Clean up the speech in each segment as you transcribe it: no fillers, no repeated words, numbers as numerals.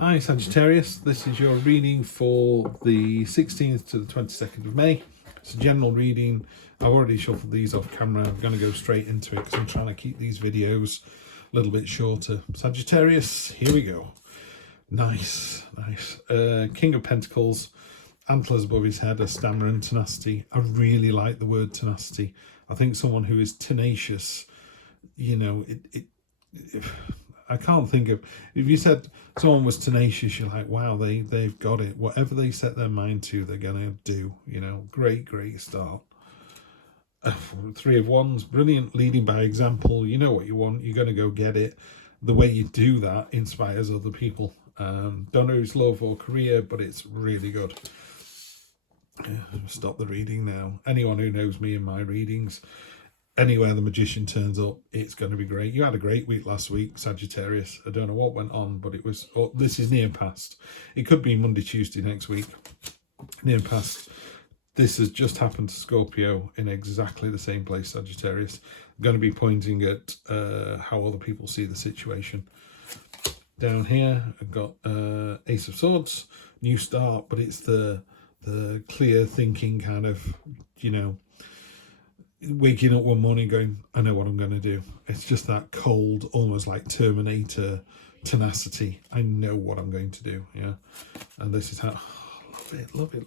Hi Sagittarius, this is your reading for the 16th to the 22nd of May. It's a general reading. I've already shuffled these off camera. I'm going to go straight into it because I'm trying to keep these videos a little bit shorter. Sagittarius, here we go. Nice. King of Pentacles, antlers above his head, a stammer and tenacity. I really like the word tenacity. I think someone who is tenacious, you know, I can't think of, if you said someone was tenacious, you're like, wow, they've got it. Whatever they set their mind to, they're going to do, you know. Great start. Three of Wands, brilliant, leading by example. You know what you want, you're going to go get it. The way you do that inspires other people. Don't know if it's love or career, but it's really good. Stop the reading now. Anyone who knows me in my readings, anywhere the magician turns up, it's going to be great. You had a great week last week, Sagittarius. I don't know what went on, but it was, this is near past. It could be Monday, Tuesday next week. Near past. This has just happened to Scorpio in exactly the same place, Sagittarius. I'm going to be pointing at how other people see the situation. Down here, I've got Ace of Swords, new start, but it's the clear thinking kind of, you know, waking up one morning going, I know what I'm going to do. It's just that cold, almost like Terminator tenacity. I know what I'm going to do. Yeah. And this is how, love it.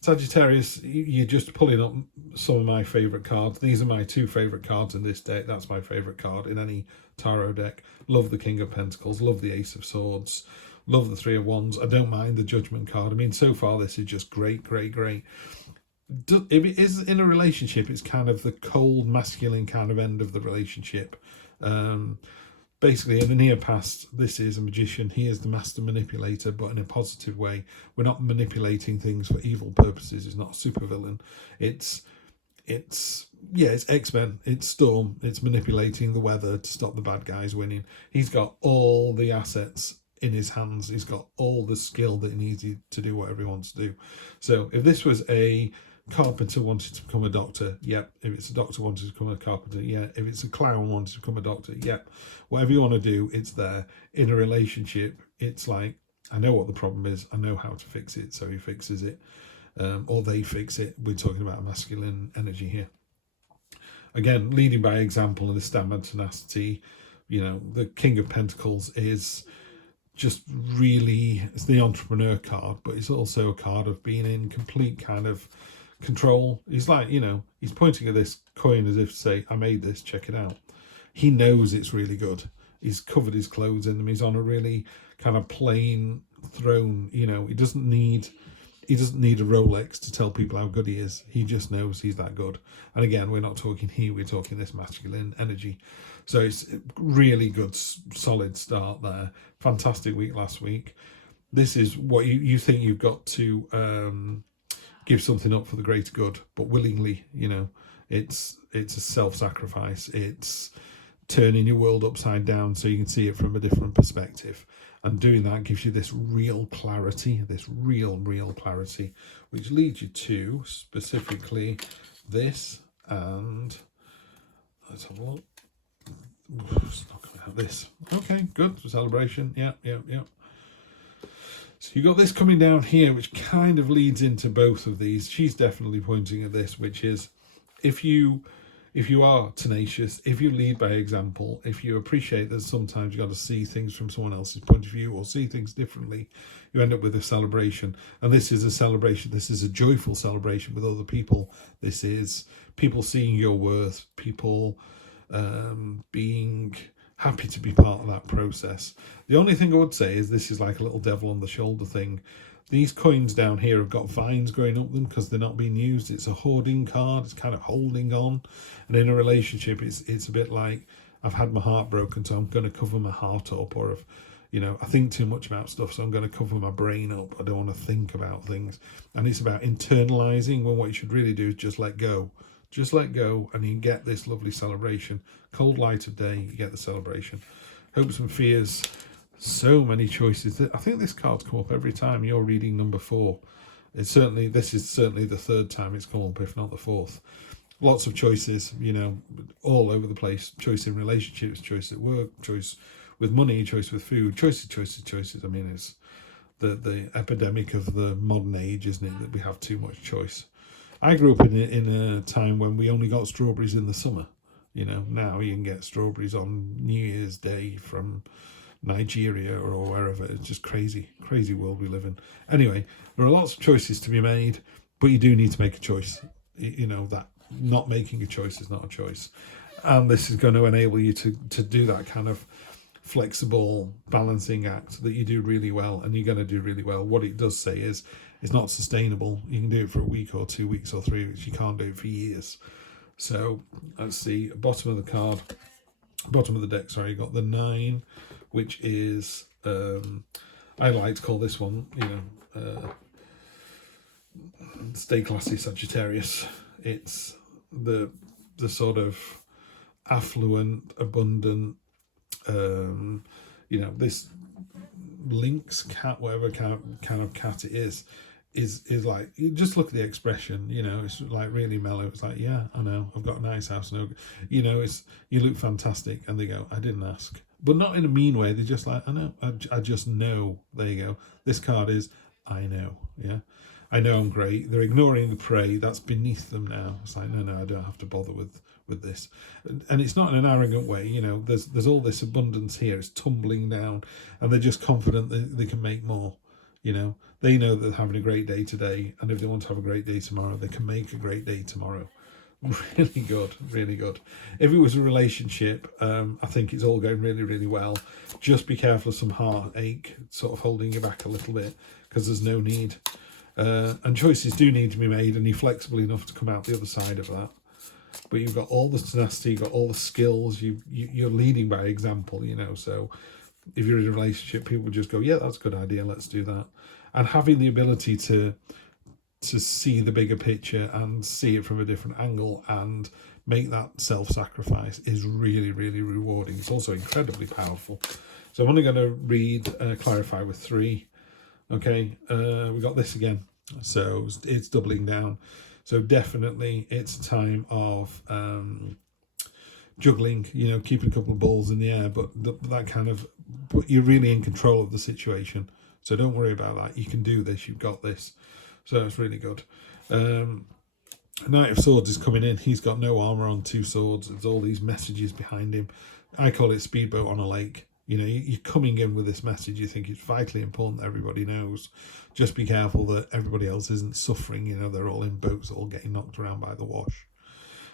Sagittarius, you're just pulling up some of my favourite cards. These are my two favourite cards in this deck. That's my favourite card in any tarot deck. Love the King of Pentacles, love the Ace of Swords, love the Three of Wands. I don't mind the Judgment card. I mean, so far this is just great. If it is in a relationship, it's kind of the cold masculine kind of end of the relationship. Basically, in the near past, this is a magician. He is the master manipulator, but in a positive way. We're not manipulating things for evil purposes. It's not a supervillain. It's X-Men. It's Storm. It's manipulating the weather to stop the bad guys winning. He's got all the assets in his hands. He's got all the skill that he needs to do whatever he wants to do. So if this was a carpenter wanted to become a doctor, yep. If it's a doctor wanted to become a carpenter, yeah. If it's a clown wanted to become a doctor, yep. Whatever you want to do, it's there. In a relationship, it's like, I know what the problem is, I know how to fix it, so he fixes it, or they fix it. We're talking about masculine energy here. Again, leading by example and the stamina tenacity. You know, the King of Pentacles is just really, it's the entrepreneur card, but it's also a card of being in complete kind of control. He's like, you know, he's pointing at this coin as if to say, I made this, check it out. He knows it's really good. He's covered his clothes in them. He's on a really kind of plain throne. You know, he doesn't need a Rolex to tell people how good he is. He just knows he's that good. And again, we're not talking here, we're talking this masculine energy. So it's really good, solid start there. Fantastic week last week. This is what you think you've got to give something up for the greater good, but willingly. You know, it's a self-sacrifice. It's turning your world upside down so you can see it from a different perspective. And doing that gives you this real clarity, which leads you to specifically this. And let's have a look. It's not coming out this. Okay, good. Celebration. Yeah. So you got this coming down here, which kind of leads into both of these. She's definitely pointing at this, which is if you are tenacious, if you lead by example, if you appreciate that sometimes you got to see things from someone else's point of view or see things differently, you end up with a celebration. And this is a celebration. This is a joyful celebration with other people. This is people seeing your worth, people being happy to be part of that process. The only thing I would say is this is like a little devil on the shoulder thing. These coins down here have got vines growing up them because they're not being used. It's a hoarding card. It's kind of holding on. And in a relationship, it's a bit like, I've had my heart broken, so I'm going to cover my heart up. Or if, you know, I think too much about stuff, so I'm going to cover my brain up. I don't want to think about things. And it's about internalizing, when what you should really do is just let go. Just let go, and you get this lovely celebration. Cold light of day, you get the celebration. Hopes and fears, so many choices. I think this card's come up every time you're reading number 4. This is certainly the third time it's come up, if not the fourth. Lots of choices, you know, all over the place. Choice in relationships, choice at work, choice with money, choice with food, choices. I mean, it's the epidemic of the modern age, isn't it, that we have too much choice. I grew up in a time when we only got strawberries in the summer. You know, now you can get strawberries on New Year's Day from Nigeria or wherever. It's just crazy world we live in. Anyway, there are lots of choices to be made, but you do need to make a choice. You know, that not making a choice is not a choice. And this is going to enable you to do that kind of flexible balancing act that you do really well, and you're going to do really well. What it does say is it's not sustainable. You can do it for a week or 2 weeks or 3 weeks. You can't do it for years. So let's see, bottom of the deck, sorry, you got the 9, which is I like to call this one, stay classy Sagittarius. It's the sort of affluent, abundant, this lynx cat, whatever kind of cat it is like, you just look at the expression, it's like really mellow. It's like, yeah, I know, I've got a nice house, it's, you look fantastic, and they go, I didn't ask, but not in a mean way. They're just like, I know, I just know. There you go. This card is, I know, yeah, I know I'm great. They're ignoring the prey. That's beneath them now. It's like, no, I don't have to bother with this. And it's not in an arrogant way. There's all this abundance here. It's tumbling down, and they're just confident that they can make more. They know that they're having a great day today, and if they want to have a great day tomorrow, they can make a great day tomorrow. Really good, really good. If it was a relationship, I think it's all going really, really well. Just be careful of some heartache sort of holding you back a little bit, because there's no need. And choices do need to be made, and you're flexible enough to come out the other side of that. But you've got all the tenacity, you've got all the skills, you're leading by example, so if you're in a relationship, people just go, yeah, that's a good idea, let's do that. And having the ability to see the bigger picture and see it from a different angle and make that self-sacrifice is really, really rewarding. It's also incredibly powerful. So I'm only going to read, clarify with 3. Okay, we got this again. So it's doubling down. So definitely it's a time of juggling, keeping a couple of balls in the air, but but you're really in control of the situation. So don't worry about that. You can do this. You've got this. So it's really good. Knight of Swords is coming in. He's got no armor on, 2 swords. There's all these messages behind him. I call it speedboat on a lake. You're coming in with this message. You think it's vitally important that everybody knows. Just be careful that everybody else isn't suffering. They're all in boats, all getting knocked around by the wash.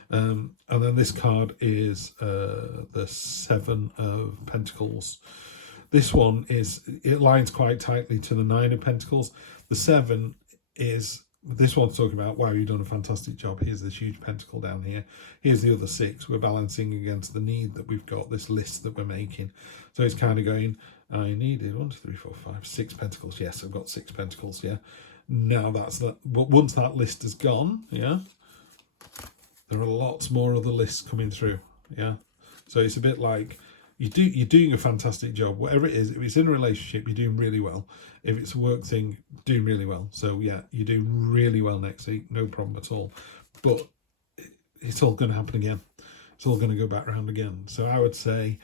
And then this card is the 7 of Pentacles. This one it lines quite tightly to the 9 of Pentacles. The 7 is, this one's talking about, wow, you've done a fantastic job. Here's this huge pentacle down here. Here's the other 6. We're balancing against the need that we've got, this list that we're making. So it's kind of going, I needed 1, 2, 3, 4, 5, 6 pentacles. Yes, I've got 6 pentacles, yeah. Now that's that. But once that list is gone, yeah, there are lots more other lists coming through, yeah. So it's a bit like, you're doing a fantastic job. Whatever it is, if it's in a relationship, you're doing really well. If it's a work thing, doing really well. So yeah, you're doing really well next week, no problem at all. But it's all going to happen again. It's all going to go back around again. So I would say,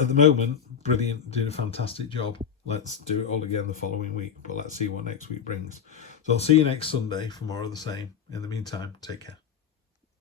at the moment, brilliant, doing a fantastic job. Let's do it all again the following week, but let's see what next week brings. So I'll see you next Sunday for more of the same. In the meantime, take care.